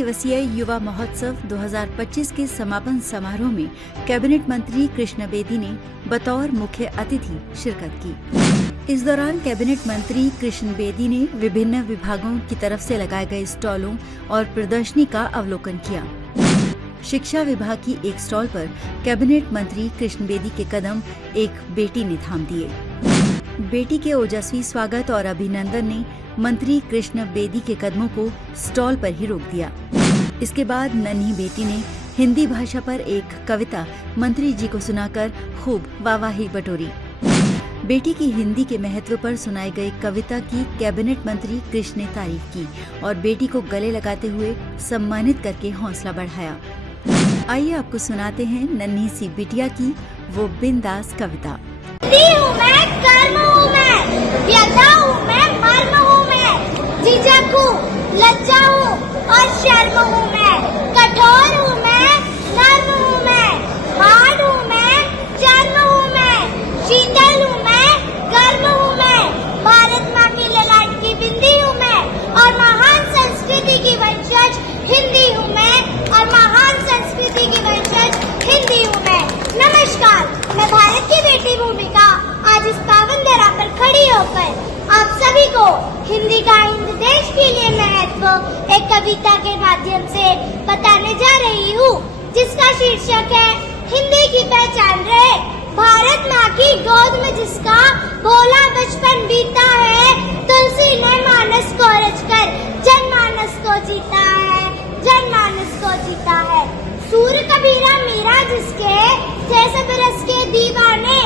दिवसीय युवा महोत्सव 2025 के समापन समारोह में कैबिनेट मंत्री कृष्ण बेदी ने बतौर मुख्य अतिथि शिरकत की। इस दौरान कैबिनेट मंत्री कृष्ण बेदी ने विभिन्न विभागों की तरफ से लगाए गए स्टॉलों और प्रदर्शनी का अवलोकन किया। शिक्षा विभाग की एक स्टॉल पर कैबिनेट मंत्री कृष्ण बेदी के कदम एक बेटी ने थाम दिए। बेटी के ओजस्वी स्वागत और अभिनंदन ने मंत्री कृष्ण बेदी के कदमों को स्टॉल पर ही रोक दिया। इसके बाद नन्ही बेटी ने हिंदी भाषा पर एक कविता मंत्री जी को सुनाकर खूब वाहवाही बटोरी। बेटी की हिंदी के महत्व पर सुनाई गई कविता की कैबिनेट मंत्री कृष्ण ने तारीफ की और बेटी को गले लगाते हुए सम्मानित करके हौसला बढ़ाया। आइए आपको सुनाते हैं नन्ही सी बिटिया की वो बिंदास कविता। मैं कर्म हूँ, मैं व्यथा हूँ, मैं मर्म हूँ, मैं झिझक हूँ, लज्जा हूँ और शर्म हूँ, मैं कठोर हूँ, मैं नर्म हूँ, मैं हार्ड हूँ, मैं चर्म हूँ, मैं शीतल हूँ, मैं गर्म हूँ, मैं भारत माँ की ललाट की बिंदी हूँ मैं और महान संस्कृति की वंशज हिंदी हूँ मैं और महान संस्कृति की वंशज हिंदी हूँ मैं। नमस्कार, मैं भारत की बेटी भूमिका आज इस पावन धरा पर खड़ी होकर आप सभी को हिंदी का हिंद देश के लिए महत्व एक कविता के माध्यम से बताने जा रही हूँ, जिसका शीर्षक है हिंदी की पहचान रहे। भारत माँ की गोद में जिसका भोला बचपन बीता है, तुलसी ने मानस को रचकर जनमानस को जीता है, जनमानस को जीता है। सूर कबीरा मीरा जिसके थे सब रस के दीवाने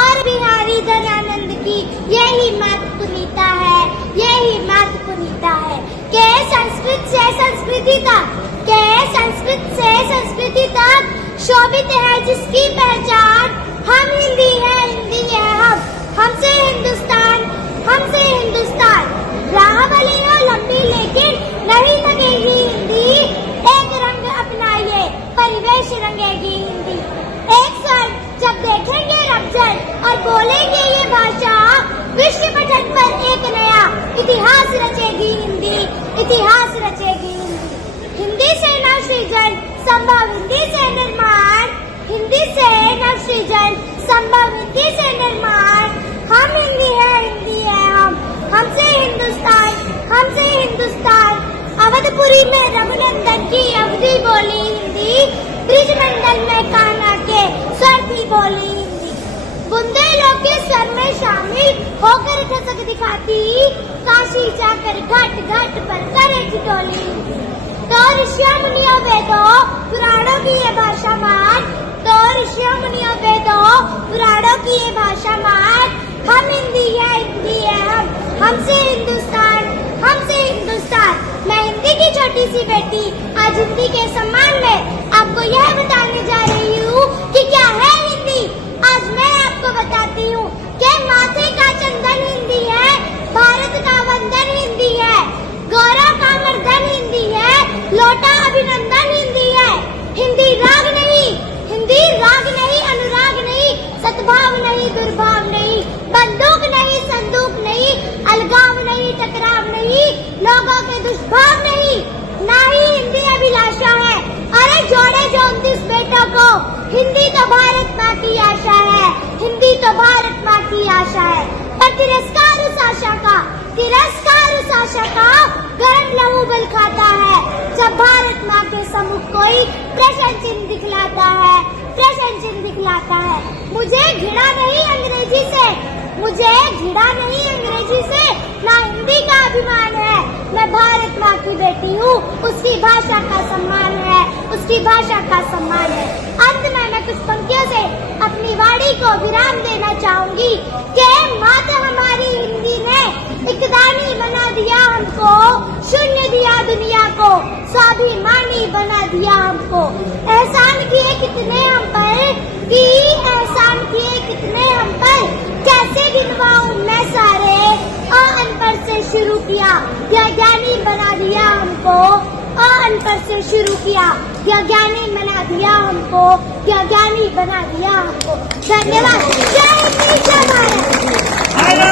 और बिहारी दयानंद की यही मात पुनीता है, यही मात पुनीता है। के संस्कृत से संस्कृति तक, के संस्कृत से संस्कृति तक शोभित है जिसकी पहचान। हम हिंदी है, हिंदी है हम, हमसे हिंदुस्तान, हमसे हिंदुस्तान। राह भले हो लंबी लेकिन नहीं लगेगी हिंदी, एक रंग अपनाइए परिवेश रंगेगी हिंदी। एक स्वर जब देखेंगे रमजन और बोलेंगे ये भाषा, विश्व पटल पर एक नया इतिहास रचेगी हिंदी, इतिहास रचेगी हिंदी। हिंदी से नव सृजन संभव, हिंदी से निर्माण, हिंदी से नव सृजन संभव, हिंदी से निर्माण। हम हिंदी है हम, हमसे हिंदुस्तान, हमसे हिंदुस्तान। अवधपुरी में रघुनंदन की अवधि बोली हिंदी, ब्रिजमंडल में कान्हा के स्वर थी बोली हिंदी। बुंदेलों के स्वर में शामिल होकर ठसक दिखाती, काशी जाकर घाट घाट पर करे ठिठोली हिंदी। तो ऋषियों मुनियों वेदों पुराणों की ये भाषा मान, तो ऋषियों मुनियों वेदों पुराणों की ये भाषा मान। हम हिंदी है हम, हमसे हिंदुस्तान, हमसे हिंदुस्तान। मैं हिंदी की छोटी सी बेटी आज हिंदी के सम्मान में आपको यह बताने जा रही हूँ कि क्या है हिंदी। आज मैं आपको बताती हूँ कि माथे का चंदन हिंदी है, भारत का वंदन हिंदी है, गौरव का मर्दन हिंदी है, लोटा अभिनंदन हिंदी है। हिंदी राग नहीं, हिंदी राग नहीं, अनुराग नहीं, सद्भाव नहीं, दुर्भाव नहीं, बंदूक नहीं, संदूक नहीं, अलगाव नहीं, टकराव नहीं, लोगों के दुष्भाव नहीं, ना ही हिंदी अभिलाषा है। अरे जोड़े जो 29 बेटों को, हिंदी तो भारत माँ की आशा है, हिंदी तो भारत माँ की आशा है। पर तिरस्कार उस आशा का, तिरस्कार उस आशा का गरम लहू बल खाता है, जब भारत माँ के सम्मुख कोई प्रश्न चिन्ह दिखलाता है, प्रश्न चिन्ह दिखलाता है। मुझे घृणा नहीं अंग्रेजी से, मुझे घृणा नहीं अंग्रेजी से, ना हिंदी का अभिमान है। मैं भारत माँ की बेटी हूँ, उसकी भाषा का सम्मान है, उसकी भाषा का सम्मान है। अंत में मैं कुछ पंक्तियों से अपनी वाणी को विराम देना चाहूंगी कि माता हमारी हिंदी ने इकदानी बना दिया हमको, शून्य दिया दुनिया को, स्वाभिमानी बना दिया हमको। एहसान किए कितने हम पर, कि एहसान किए कितने हम पर, कैसे गिनवाऊं मैं सारे। अनपढ़ से शुरू किया, या ज्ञानी बना दिया हमको, अनपढ़ से शुरू किया, या ज्ञानी बना दिया हमको, या ज्ञानी बना दिया हमको। धन्यवाद। जय हिंद, जय भारत।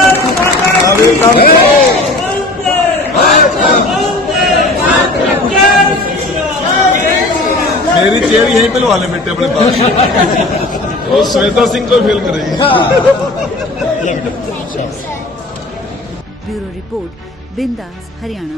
मेरी चेयर यहीं पे लगा ले बेटे अपने पास, वो श्वेता सिंह को फेल करेगी। ब्यूरो रिपोर्ट, बिंदास, हरियाणा।